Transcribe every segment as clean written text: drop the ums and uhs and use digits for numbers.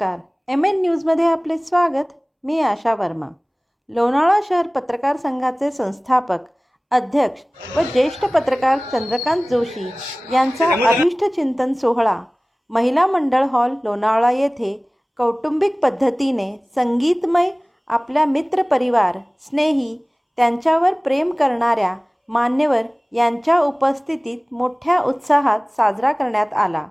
नमस्कार. MN न्यूजमध्ये आपले स्वागत. मी आशा वर्मा. लोणावळा शहर पत्रकार संघाचे संस्थापक, अध्यक्ष व ज्येष्ठ पत्रकार चंद्रकांत जोशी यांचा अभिष्ट चिंतन सोहळा महिला मंडळ हॉल लोणावळा येथे कौटुंबिक पद्धतीने संगीतमय आपल्या मित्रपरिवार, स्नेही, त्यांच्यावर प्रेम करणाऱ्या मान्यवर यांच्या उपस्थितीत मोठ्या उत्साहात साजरा करण्यात आला.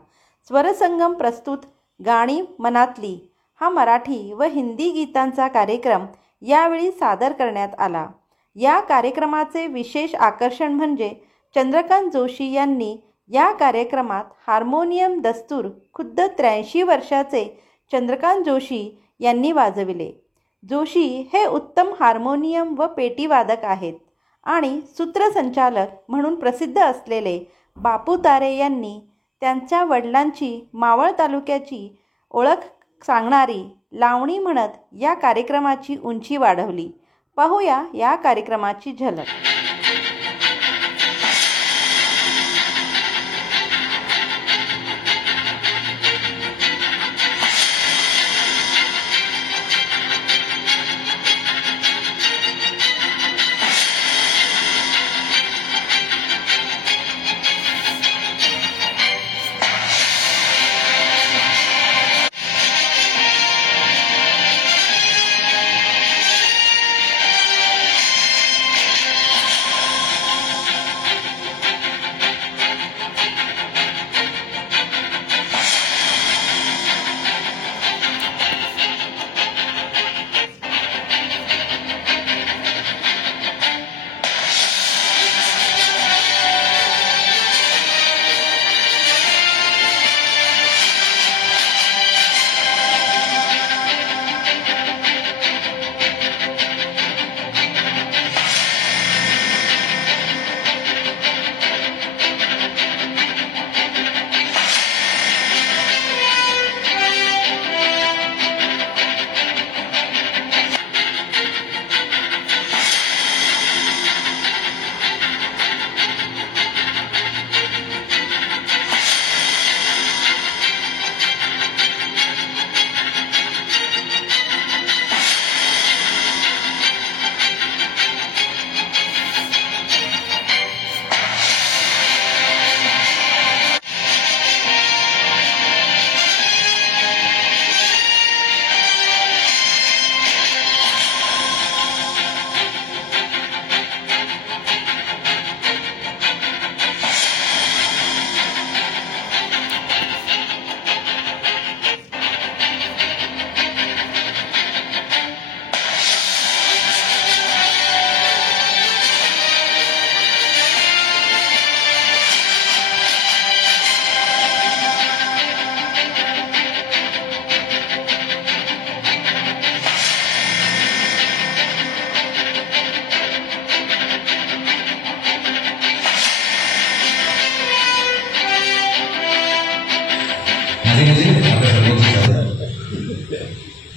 स्वरसंगम प्रस्तुत गाणी मनातली हा मराठी व हिंदी गीतांचा कार्यक्रम यावेळी सादर करण्यात आला. या कार्यक्रमाचे विशेष आकर्षण म्हणजे चंद्रकांत जोशी यांनी या कार्यक्रमात हार्मोनियम दस्तूर खुद्द 83 वर्षाचे चंद्रकांत जोशी यांनी वाजविले. जोशी हे उत्तम हार्मोनियम व पेटीवादक आहेत आणि सूत्रसंचालक म्हणून प्रसिद्ध असलेले बापू तारे यांनी त्यांच्या वडिलांची मावळ तालुक्याची ओळख सांगणारी लावणी म्हणत या कार्यक्रमाची उंची वाढवली. पाहूया या कार्यक्रमाची झलक.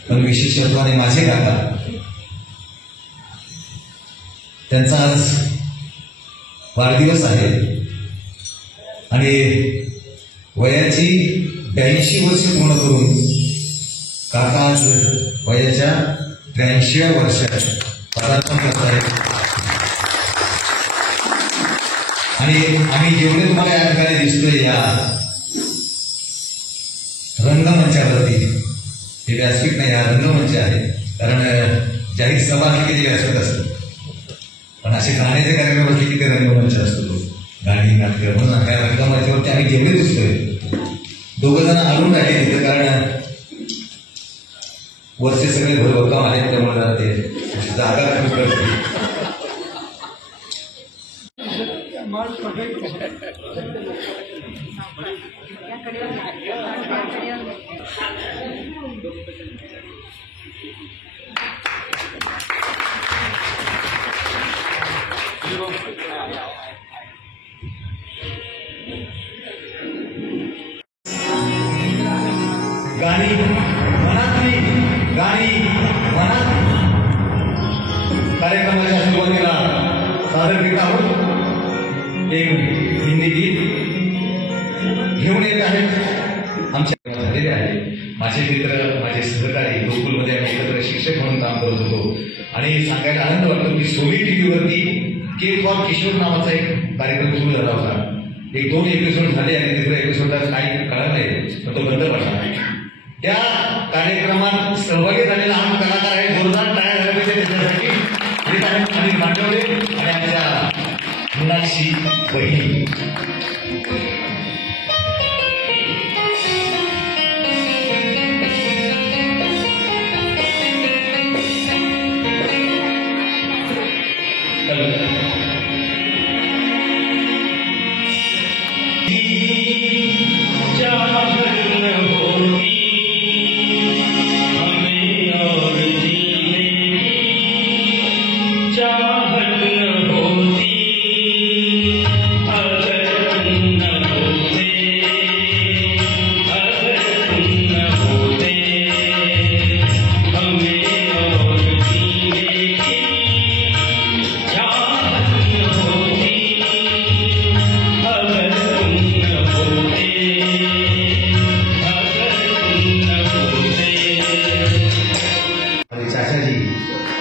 पण विशेषत्वाने माझे काका, त्यांचा आज वाढदिवस आहे आणि वयाची 82 वर्ष पूर्ण करून काका आज वयाच्या 83व्या वर्षात पदार्पण करत आहेत. आणि आम्ही जेवढे तुम्हाला या ठिकाणी दिसतोय या रंगमंचावरती, हे व्यासपीठ नाही, हा रंगमंच आहे. कारण जाहीर सभा केली व्यासपीठ असतं, पण असे गाण्याचे कार्यक्रम असले की ते रंगमंच असतो. गाणी नाटकं म्हणून त्या रंगमंचावरती आम्ही जेवढे दिसतोय, दोघं जण आणून राहिले तिथं, कारण वरचे सगळे भरभक्कम आहेत, त्यामुळे जरा ते जागा कमी करते. गाणी मनातली, गाणी मनात कार्यक्रमाच्या सुरुवातीला सादर करीत आहोत. एक हिंदी गीत घेऊन येत आहेत आमच्या झालेले आहे. माझे मित्र, माझे सहकारी, गुरुकुलमध्ये आम्ही एकत्र शिक्षक म्हणून काम करत होतो. आणि सांगायला आनंद वाटतो की सोनी टीव्हीवरती के फॉर किशोर नावाचा एक कार्यक्रम सुरू झाला होता. 1-2 एपिसोड झाले आणि तिसऱ्या एपिसोडला काही कळलं नाही, पण तो बंद पडला. त्या कार्यक्रमात सहभागी झालेला हा कलाकार आहे. जोरदार टाळ्या झाल्या पाहिजे त्याच्यासाठी. आणि मांडवले आणि आमच्या मुलाची बहीण.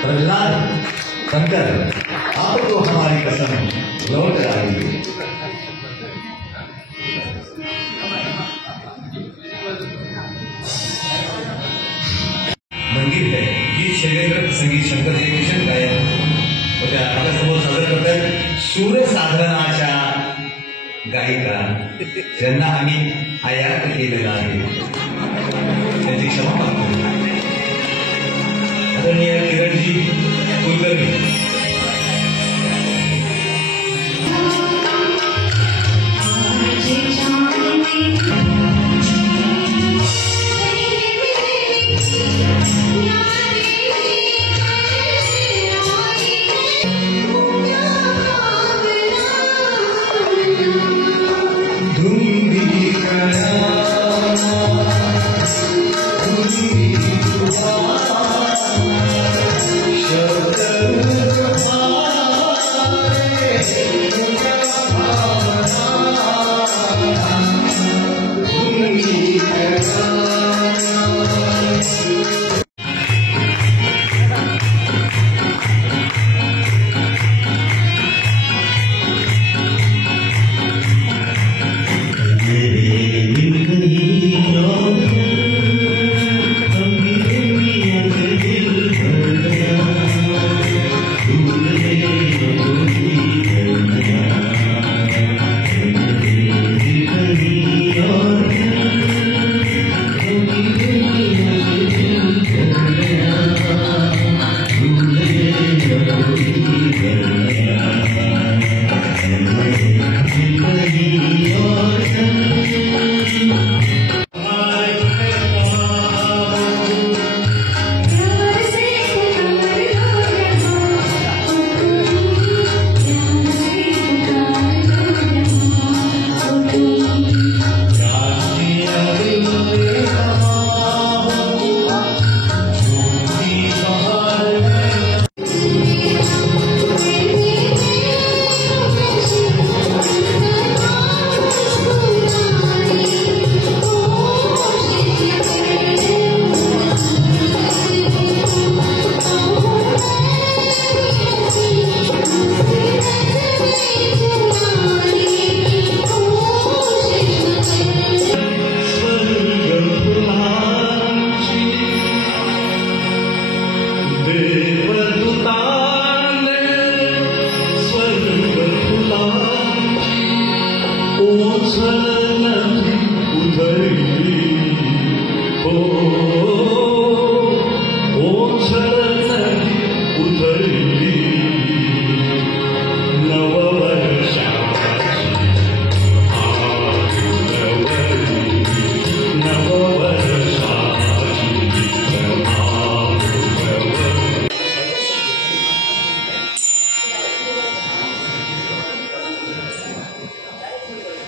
प्रहलाद शंकर, आप तो हमारी कसम लौट आई. मंदिर है गीत शैलेंद्र, संगीत शंकर जयकिशन गायक होत्या. आपल्यासमोर सादर करतात सूर साधनाच्या गायिका ज्यांना आम्ही आयात केलेला आहे, त्याची क्षमा मागतो. आदरणीय किरणजी कुलकर्णी.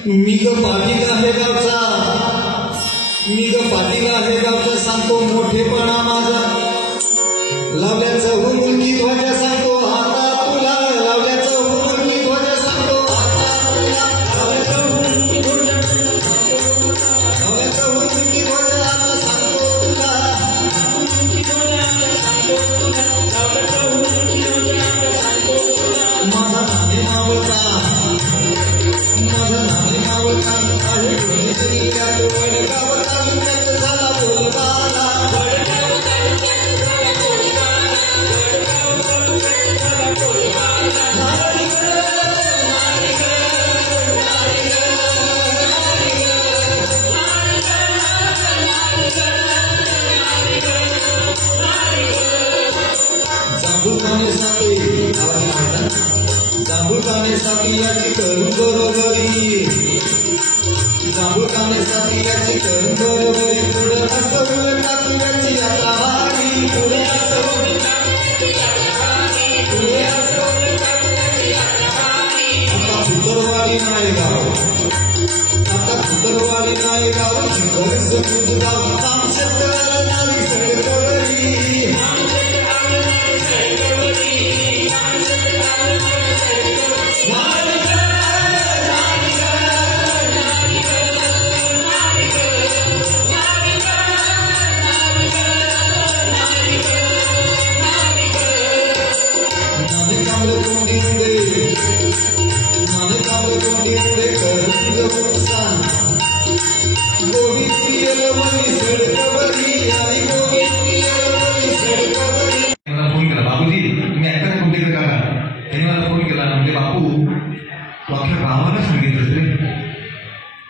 मी ग पाटील आहे गावचा, मी ग पाटील आहे गावचा, सांगतो मोठेपणा माझा. लावल्याचं हुलकी ध्वज सांगतो हातात तुला, लावल्याचं हुलकी ध्वज सांगतो हातात तुला, लावल्याचं हुलकी ध्वज, लावल्याचं हुलकी ध्वज आता सांगतो कातव्याची कर बरोबरी पुढं हसवलं कातव्याची आता हारी पुढे हसवलं आता फुटरवाडी नायगाव आता फुटरवाडी नायगाव शिखरचं तुझगाव काम शेतकऱ्याला नावी सडकवली फोन केला, बाबूजी तुम्ही ऐकता कुठे काका? त्यांनी मला फोन केला, म्हणजे बापू तू अख्ख्या गावाला सांगितलं रे.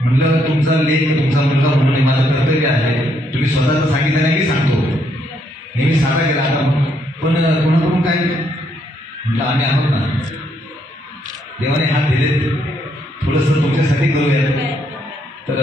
म्हणलं तुमचा लेख तुमचा मुलगा म्हणून माझं कर्तव्य आहे. तुम्ही स्वतःच सांगितलं नाही की सांगतो. नेहमी साधा गेला आता पण कोणाकडून काय म्हटलं आम्ही आहोत ना. देवाने हात दिले, थोडंसं तुमच्यासाठी करूया. तर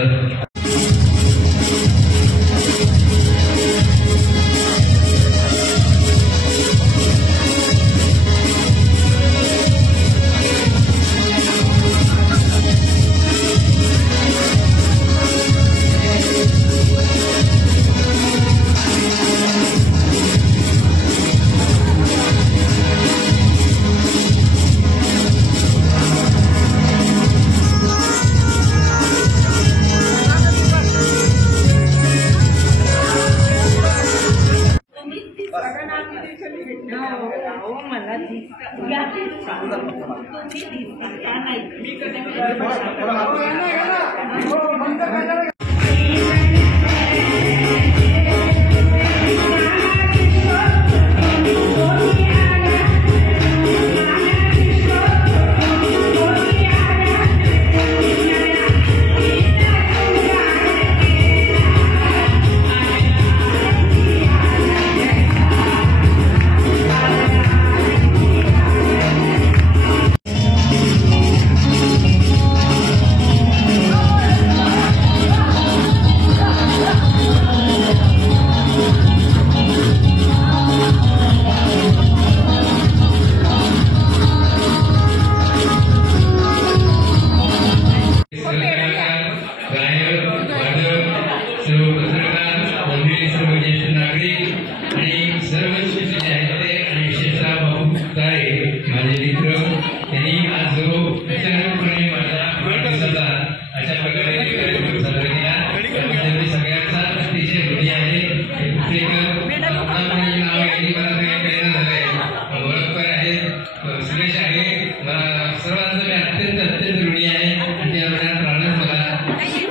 अत्यंत ऋणी आहे आणि त्या प्राणात मला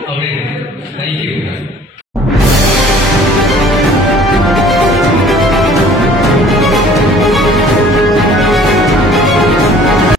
आवडेल. थँक्यू.